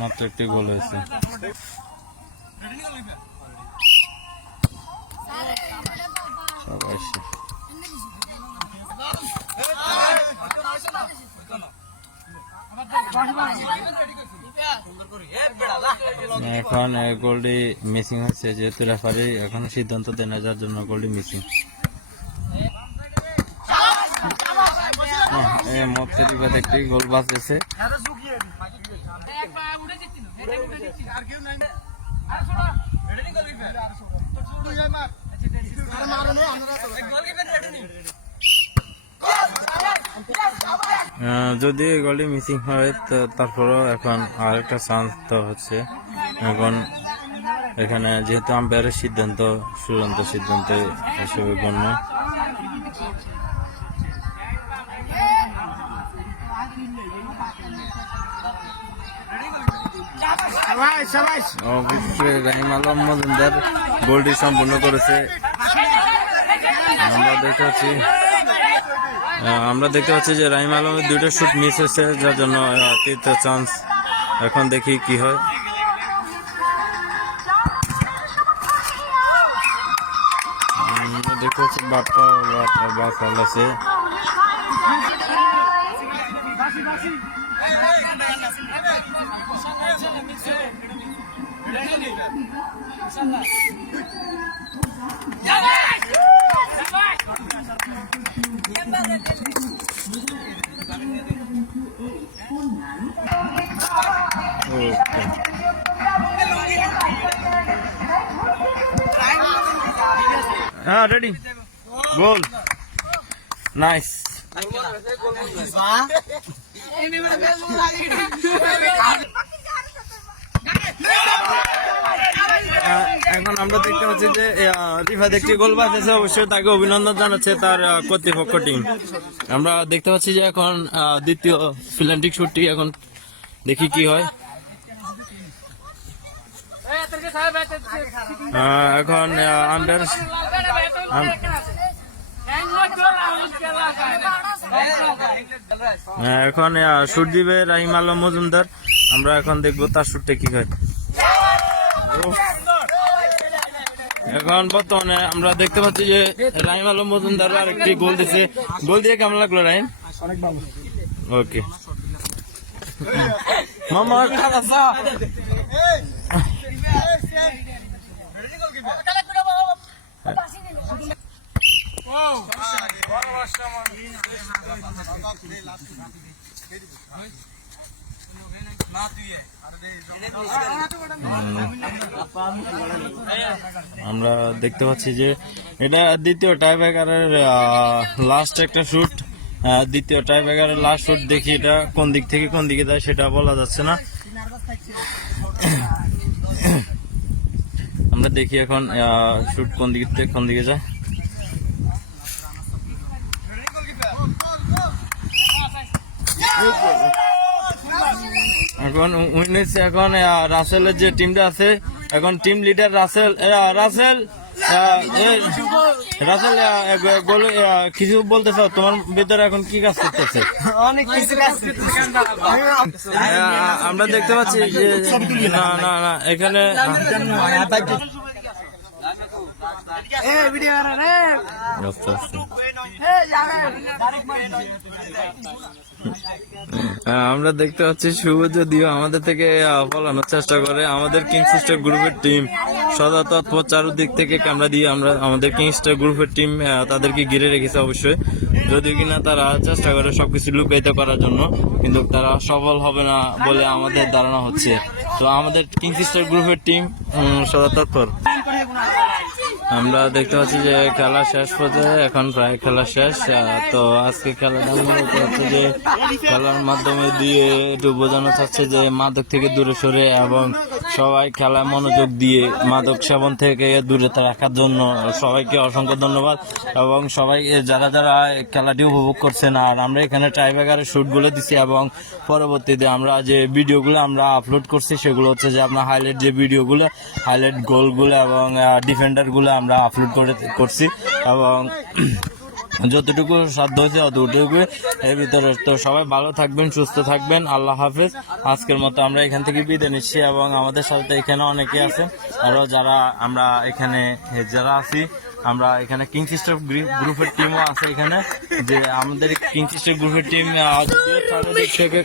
মাত্র একটি গোল হয়েছে। এখন গোলটি মিসিং হচ্ছে, যেহেতু রেফারি এখন সিদ্ধান্ত দেন যার জন্য গোলটি মিসিং। একটি গোল বাঁচতেছে। যদি গোলটি মিসিং হয় তো তারপরেও এখন আরেকটা চান্স তো হচ্ছে। এখন এখানে যেহেতু আম্পায়ারের সিদ্ধান্ত চূড়ান্ত সিদ্ধান্ত হিসেবে গণ্য। রাহিম আলম মজুমদার গোলটি সম্পূর্ণ করেছে। আমরা দেখতে পাচ্ছি যে রাহিম আলমের দুটো শুট মিস হয়েছে, যার জন্য তৃতীয় চান্স। এখন দেখি কি হয়। দেখতে পাচ্ছি বাফল আছে। Ready? Goal. Nice. এখন আমরা দেখতে পাচ্ছি যে রিফাত একটি গোল বাঁচিয়েছে, অবশ্যই তাকে অভিনন্দন জানাচ্ছে তার কর্তৃপক্ষ টিম। আমরা দেখতে পাচ্ছি যে এখন দ্বিতীয় ফিল্যান্টিক শুটটি, এখন দেখি কি হয়। এখন আম্পায়ার এখন শুট দিবে রাহিম আলম মজুমদার। আমরা এখন দেখবো তার শুটটা কি হয়। এখন বর্তমানে আমরা দেখতে পাচ্ছি যে রাহিম আলম মজুমদার আরেকটি গোল দিছে। গোল দিয়ে কেমন লাগলো রাহিম? অনেক ভালো। ওকে মামা আমরা দেখতে পাচ্ছি যে এটা দ্বিতীয় টাইব্রেকারের লাস্ট একটা শুট। দ্বিতীয় টাইব্রেকারের লাস্ট শুট। দেখি এটা কোন দিক থেকে কোন দিকে যায় সেটা বলা যাচ্ছে না। আমরা দেখি এখন শুট কোন দিক থেকে কোন দিকে যায়। এখন উইনেস এখন রাসেলের যে টিমটা আছে, এখন টিম লিডার রাসেল রাসেল কিছু বলতে চাও? তোমার ভিতরে এখন কি কাজ করতেছে? অনেক কিছু কাজ আমরা দেখতে পাচ্ছি যে না এখানে আমরা দেখতে পাচ্ছি শুভ যদিও আমাদের থেকে ফলানোর চেষ্টা করে। আমাদের কিংস্টার গ্রুপের টিম সদা তৎপর চারদিক থেকে ক্যামেরা দিয়ে আমরা আমাদের কিংস্টার গ্রুপের টিম তাদেরকে ঘিরে রেখেছে অবশ্যই, যদিও কিনা তারা চেষ্টা করে সবকিছু লুকায়িত করার জন্য, কিন্তু তারা সফল হবে না বলে আমাদের ধারণা হচ্ছে। তো আমাদের কিংস্টার গ্রুপের টিম সদা তৎপর। আমরা দেখতে পাচ্ছি যে খেলা শেষ পর্যায়ে, এখন প্রায় খেলা শেষ। তো আজকে খেলাটা মূলত হচ্ছে যে খেলার মাধ্যমে দিয়ে একটু বোঝানো চাচ্ছে যে মাদক থেকে দূরে সরে এবং সবাই খেলায় মনোযোগ দিয়ে মাদক সেবন থেকে দূরে রাখার জন্য সবাইকে অসংখ্য ধন্যবাদ। এবং সবাই যারা যারা খেলাটি উপভোগ করছেন, আর আমরা এখানে টাইব্রেকারের শুটগুলো দিচ্ছি এবং পরবর্তীতে আমরা যে ভিডিওগুলো আমরা আপলোড করছি সেগুলো হচ্ছে যে আপনার হাইলাইট যে ভিডিওগুলো, হাইলাইট গোলগুলো এবং ডিফেন্ডারগুলো আমরা আপলোড করছি এবং যতটুকু সাধ্য হয়েছে অতটুকু এর ভিতরে। তো সবাই ভালো থাকবেন, সুস্থ থাকবেন, আল্লাহ হাফেজ। আজকের মতো আমরা এখান থেকে বিদায় নিচ্ছি এবং আমাদের সাথে এখানে অনেকে আছেন, আরও যারা আমরা এখানে যারা আছি, আমরা এখানে কিং সিস্টার গ্রুপের টিমও আছে এখানে, যে আমাদের কিং সিস্টার গ্রুপের টিম চারিদিক থেকে